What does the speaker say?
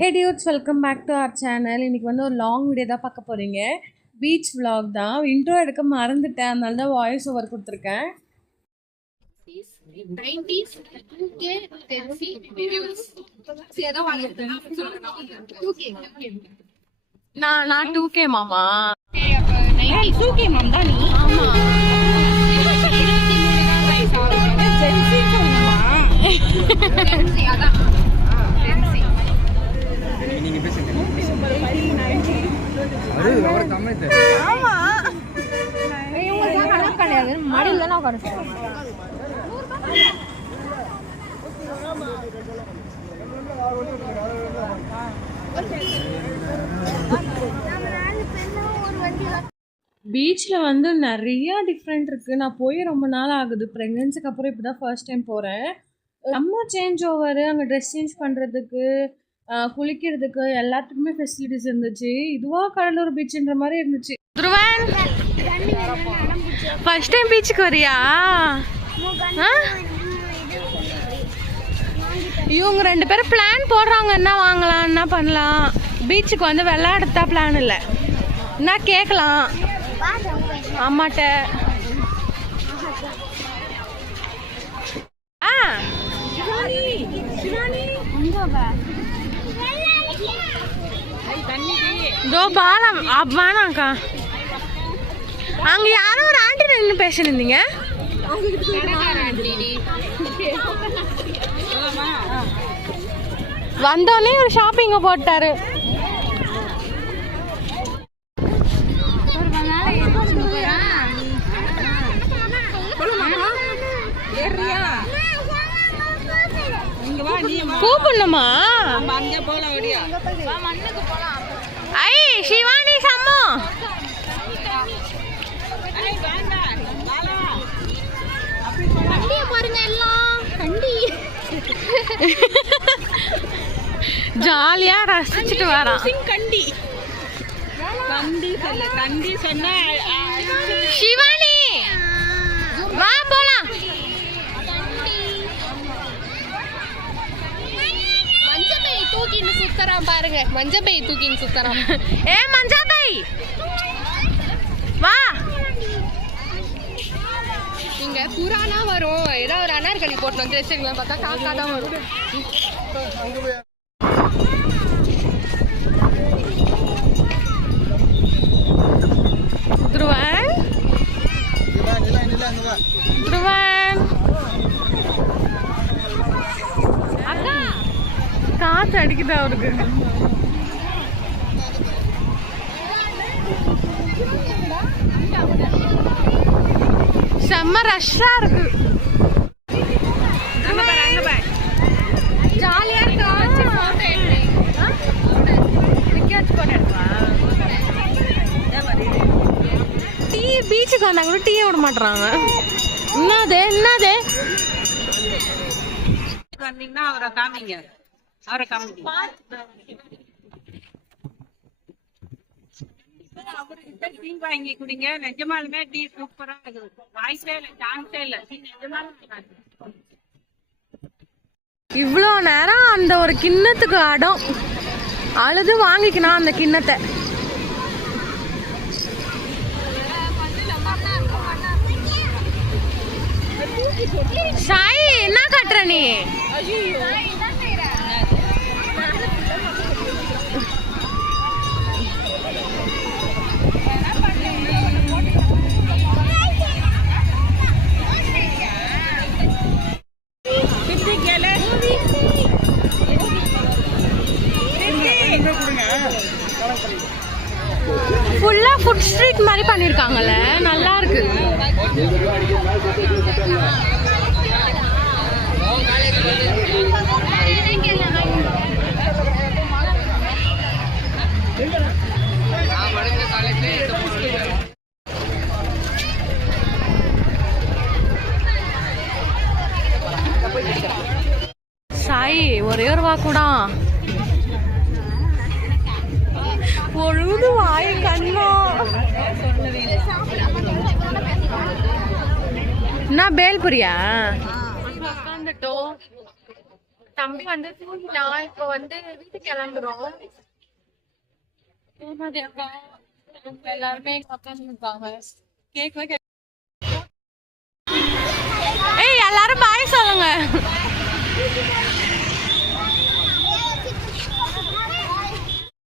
Hey dudes, welcome back to our channel. இன்னைக்கு வந்து ஒரு லாங் வீடியோ தான் பார்க்க போறீங்க. பீச் vlog தான். இன்ட்ரோ எடுக்க மறந்துட்டேன், அதனால தான் வாய்ஸ் ஓவர் கொடுத்துருக்கேன். 90s 2K Tensi videos. Chetha வாங்கிட்டேன். 2K. நான் 2K மாமா. அப்ப 90s 2K மாம் தான் நீ. ஆமா. ஜென்சி சொல்லுமா? ஜென்சி அதான். ஜென்சி. நீங்க பேசுங்க. அது அவர கமெண்ட். ஆமா. இவங்க தான் கணக்கு கிடையாது. மடியில தான் உட்கார்ந்துட்டாங்க. பீச்சில் வந்து நிறைய டிஃப்ரெண்ட் இருக்குது. நான் போய் ரொம்ப நாள் ஆகுது. ப்ரெக்னென்சிக்கு அப்புறம் இப்போ தான் ஃபர்ஸ்ட் டைம் போகிறேன். ரொம்ப சேஞ்ச் ஓவரு, அங்கே ட்ரெஸ் சேஞ்ச் பண்ணுறதுக்கு, குளிக்கிறதுக்கு எல்லாத்துக்குமே ஃபெசிலிட்டிஸ் இருந்துச்சு. இதுவாக கடலூர் பீச்சுன்ற மாதிரி இருந்துச்சு. துருவன், ஃபர்ஸ்ட் டைம் பீச்சுக்கு வரியா? இவங்க 2 பேரும் பிளான் போடுறாங்க, என்ன வாங்கலாம் என்ன பண்ணலாம். பீச்சுக்கு வந்து விளையாடுறதா பிளான் இல்லை, என்ன கேட்கலாம் அம்மாட்ட. பாலம் வேணாக்கா. அங்க யாரும் ஒரு ஆண்டி நின்று பேசிருந்தீங்க. வந்தோடனே ஒரு ஷாப்பிங்க போட்டாரு. கூப்பிடணுமா? ஐ சிவானி சம்மு பாருங்க எல்லாம் ஜாலியா ரசிச்சுட்டு வரான். கண்டி கண்டி சொல்ல கண்டி சொன்ன சிவானி வா போலாம். மஞ்சப்பை தூக்கின்னு சுத்தறான் பாருங்க. மஞ்சப்பை தூக்கின்னு சுத்தறான். ஏ மஞ்சப்பை வா. இங்க புறானா வரும், ஏதோ ஒரு அனார்கலி போட்டு வந்து வச்சிருக்கலாம், பார்த்தா காக்கா தான் வரும். துருவன் துருவன் அக்கா காத்து அடிக்குது அவருக்கு. செம்ம ரஷ்ஷா இருக்கு. ஜாலியா இருக்கா? டீ பீச்சுக்கு வந்தாங்க கூட டீயை விட மாட்டுறாங்க. என்னது என்னது அவரை காமிங்க, அவரை காமிங்க. அவர்கிட்ட டீ வாங்கி குடிங்க. நிஜமாலுமே டீ சூப்பரா இருக்குது. வாய்ஸே இல்லை, சான்ஸே இல்லை. இவ்வளோ நேரம் அந்த ஒரு கிண்ணத்துக்கு அடம் அழுது வாங்கிக்கணும் அந்த கிண்ணத்தை. சாய் என்ன கட்டுற நீ? ஃபுல்லா ஃபுட் ஸ்ட்ரீட் மாதிரி பண்ணிருக்காங்கல்ல, நல்லா இருக்கு. சாய் ஒரே ஒரு வாக்கூடா பொழுது வாய் கண்ணா. என்ன பேல்புரியா? உட்காந்துட்டோம். தம்பி வந்து தூங்கிட்டான். இப்போ வந்து வீட்டுக்கு கிளம்புறோம். எல்லாருமே உட்காந்துருக்காங்க. கேட்கவே ஏய் எல்லாரும் பாய் சொல்லுங்க.